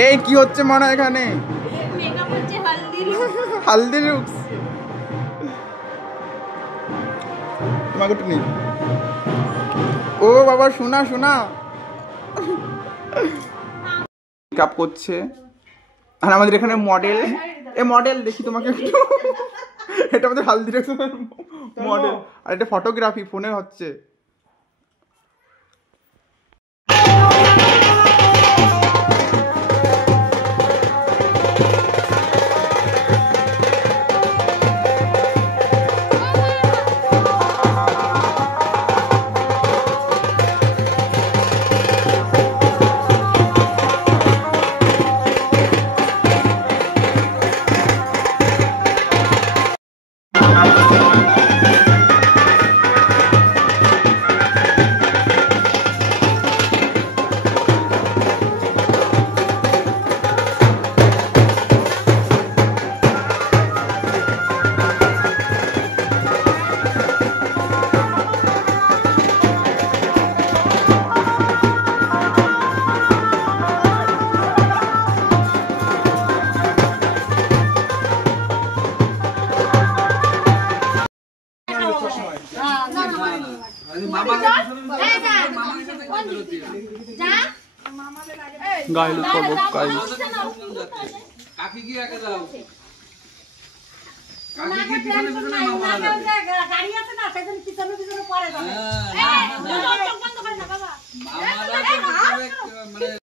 এই কি হচ্ছে মনে হয় এখানে? হালদি লুকস। তোমাকে একটু নেই। ও বাবা শোনা শোনা মেকআপ করছে। আর আমাদের এখানে মডেল, এ মডেল দেখি তোমাকে একটু। এটা আমাদের হালদি লুকসের মডেল। আর এটা ফটোগ্রাফি ফোনে হচ্ছে। গাইল করব গাইল কাকি কি আগে যাও কাকি কি পিছনে পিছনে মামা গাড়ি আছে না সেদিন পিছনে পিছনে পড়ে যাবে এই চোখ বন্ধ করে না বাবা মামারা মানে